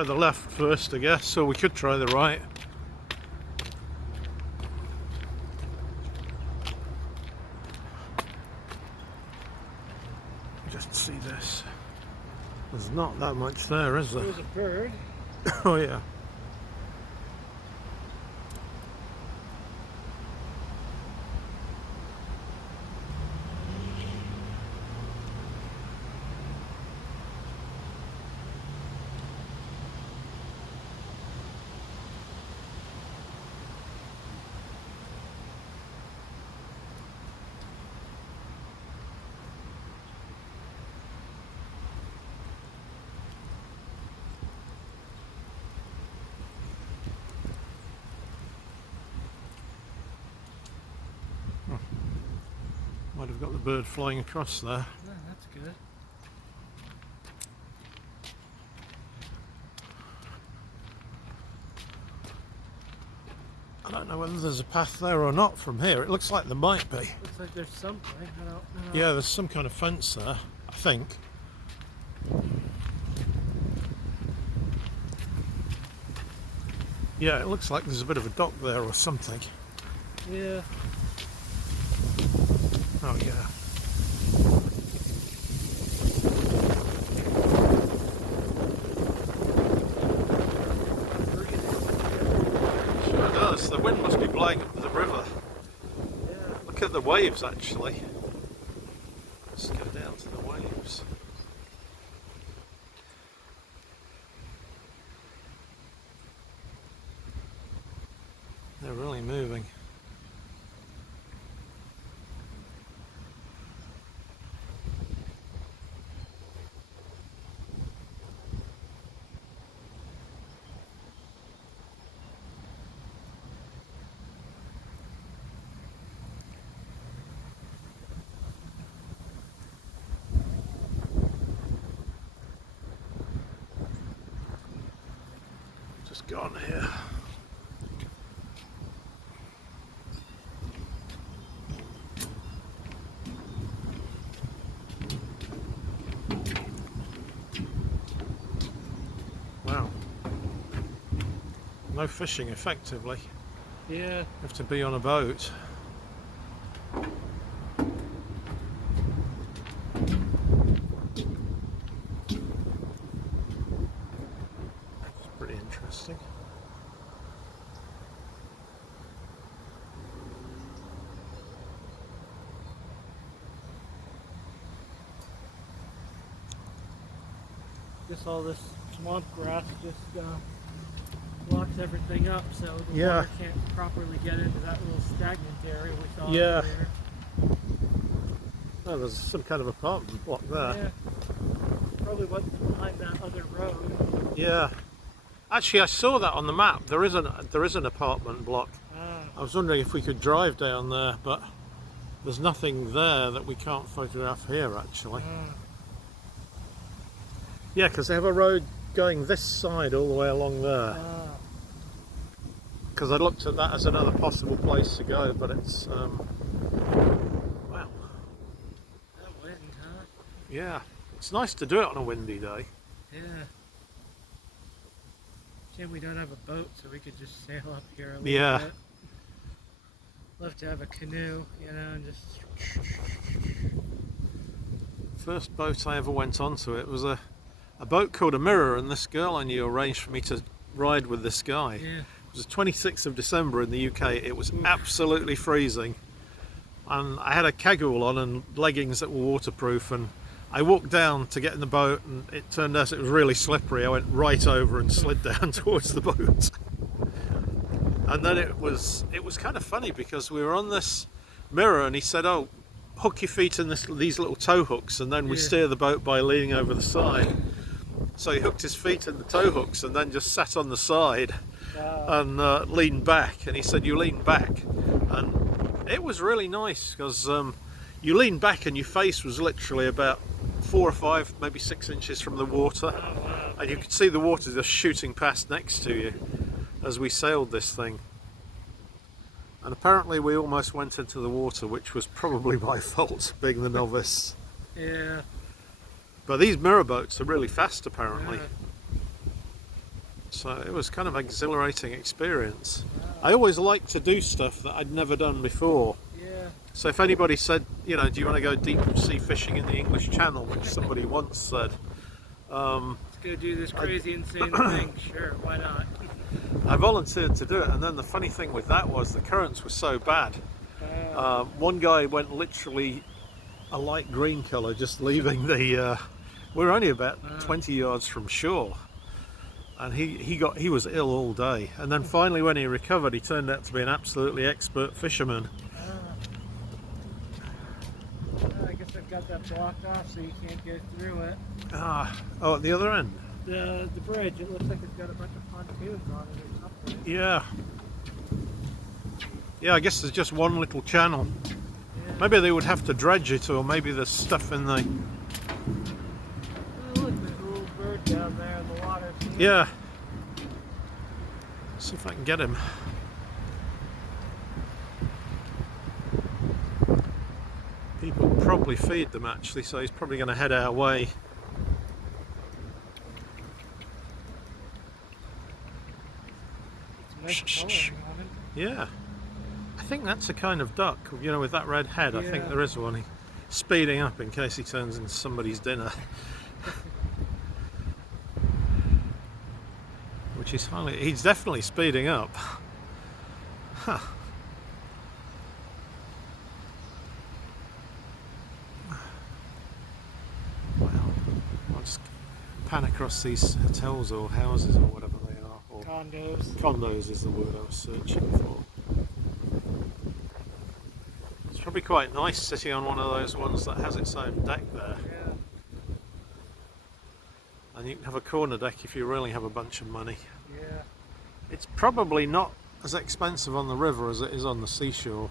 try the left first, I guess, so we could try the right. Just see this. There's not that much there, is there? There's a bird. Oh yeah. Might have got the bird flying across there. Oh, that's good. I don't know whether there's a path there or not from here. It looks like there might be. Looks like there's something. I don't know. Yeah, there's some kind of fence there, I think. Yeah, it looks like there's a bit of a dock there or something. Yeah. Oh yeah. Sure does. The wind must be blowing up the river. Yeah. Look at the waves actually. Let's go down to the waves. They're really moving. Just gone here. Wow. No fishing effectively. Yeah. You have to be on a boat. It's pretty interesting. Just all this swamp grass just blocks everything up, so the Yeah. water can't properly get into that little stagnant area we saw Yeah. earlier. Oh, there's some kind of apartment block there. Yeah. Probably what's behind that other road. Yeah. Actually, I saw that on the map. There is an apartment block. Ah. I was wondering if we could drive down there, but there's nothing there that we can't photograph here actually. Ah. Yeah, because they have a road going this side all the way along there. Ah. Because I looked at that as another possible place to go, but it's wow. That wind, huh? Yeah, it's nice to do it on a windy day. Yeah. Shame we don't have a boat, so we could just sail up here a little Yeah. bit. Love to have a canoe, you know, and just. First boat I ever went onto, it was a boat called a Mirror, and this girl I knew arranged for me to ride with this guy. Yeah. It was the 26th of December in the UK. It was absolutely freezing, and I had a cagoule on and leggings that were waterproof, and I walked down to get in the boat, and it turned out it was really slippery. I went right over and slid down towards the boat. And then it was kind of funny because we were on this mirror and he said, oh, hook your feet in these little tow hooks, and then we steer the boat by leaning over the side. So he hooked his feet in the tow hooks and then just sat on the side and leaned back, and he said, you lean back. And it was really nice because you lean back and your face was literally about 4 or 5, maybe 6 inches from the water, and you could see the water just shooting past next to you as we sailed this thing. And apparently we almost went into the water, which was probably my fault, being the novice. Yeah. But these mirror boats are really fast apparently. Yeah. So it was kind of an exhilarating experience. I always like to do stuff that I'd never done before. Yeah. So if anybody said, you know, do you want to go deep sea fishing in the English Channel, which somebody once said, Let's go do this crazy, insane thing. Sure, why not? I volunteered to do it. And then the funny thing with that was the currents were so bad. One guy went literally a light green colour, just leaving the. We were only about 20 yards from shore, and he was ill all day. And then finally, when he recovered, he turned out to be an absolutely expert fisherman. I guess I've got that blocked off so you can't go through it. Oh, at the other end. The bridge. It looks like it's got a bunch of pontoons on it or something. Yeah. Yeah, I guess there's just one little channel. Yeah. Maybe they would have to dredge it, or maybe there's stuff in the. Oh, look, there's a little bird down there in the water. Yeah. See if I can get him. People probably feed them actually, so he's probably going to head our way. It's nice coloring on it. Yeah. I think that's a kind of duck, you know, with that red head. I think Yeah. there is one. He's speeding up in case he turns into somebody's dinner. Which is he's definitely speeding up. Huh. Well, I'll just pan across these hotels or houses or whatever they are. Or Condos. condos is the word I was searching for. It's probably quite nice sitting on one of those ones that has its own deck there. Yeah. And you can have a corner deck if you really have a bunch of money. Yeah. It's probably not as expensive on the river as it is on the seashore.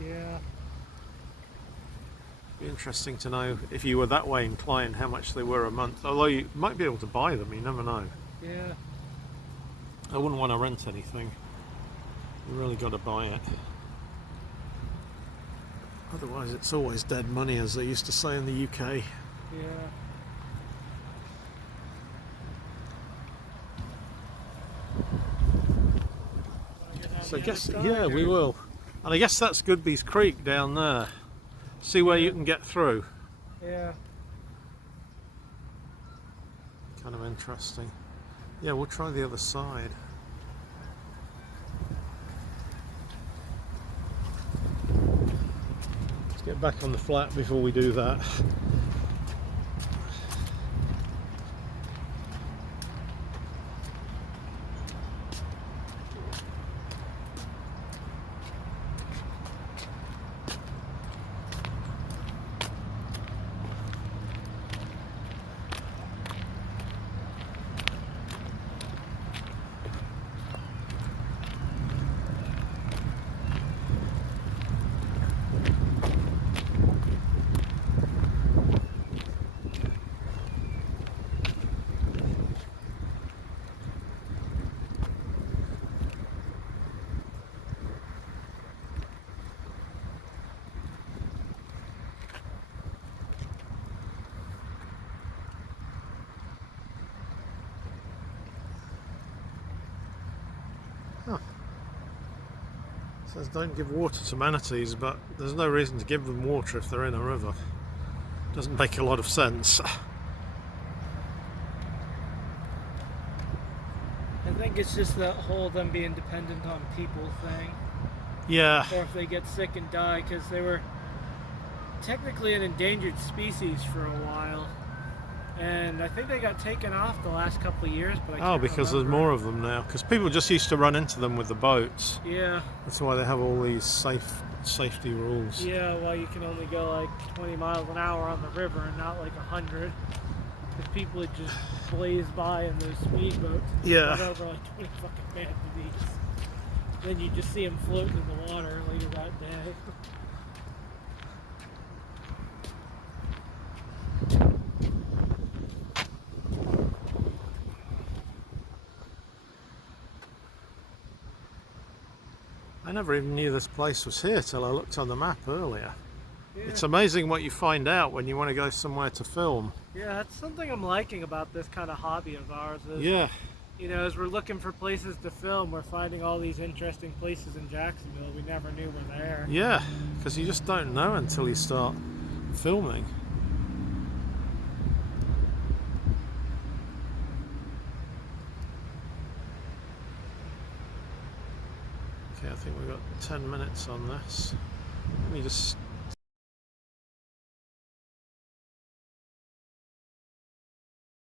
Yeah. Be interesting to know if you were that way inclined how much they were a month. Although you might be able to buy them, you never know. Yeah. I wouldn't want to rent anything. You really got to buy it. Otherwise it's always dead money, as they used to say in the UK. Yeah. So I guess, yeah, we will. And I guess that's Goodby's Creek down there. See where you can get through. Yeah. Kind of interesting. Yeah, we'll try the other side. Let's get back on the flat before we do that. It says don't give water to manatees, but there's no reason to give them water if they're in a river. Doesn't make a lot of sense. I think it's just that whole them being dependent on people thing. Yeah. Or if they get sick and die, because they were technically an endangered species for a while. And I think they got taken off the last couple of years, but I can't Because remember. there's more of them now. Because people just used to run into them with the boats. Yeah. That's why they have all these safety rules. Yeah, well, you can only go like 20 miles an hour on the river and not like 100. Because people would just blaze by in those speedboats. Yeah. Run over like 20 fucking manatees. Then you just see them floating in the water later that day. I never even knew this place was here till I looked on the map earlier. Yeah. It's amazing what you find out when you want to go somewhere to film. Yeah, that's something I'm liking about this kind of hobby of ours. Is Yeah. you know, as we're looking for places to film, we're finding all these interesting places in Jacksonville we never knew were there. Yeah, because you just don't know until you start filming. Okay, I think we've got 10 minutes on this. Let me just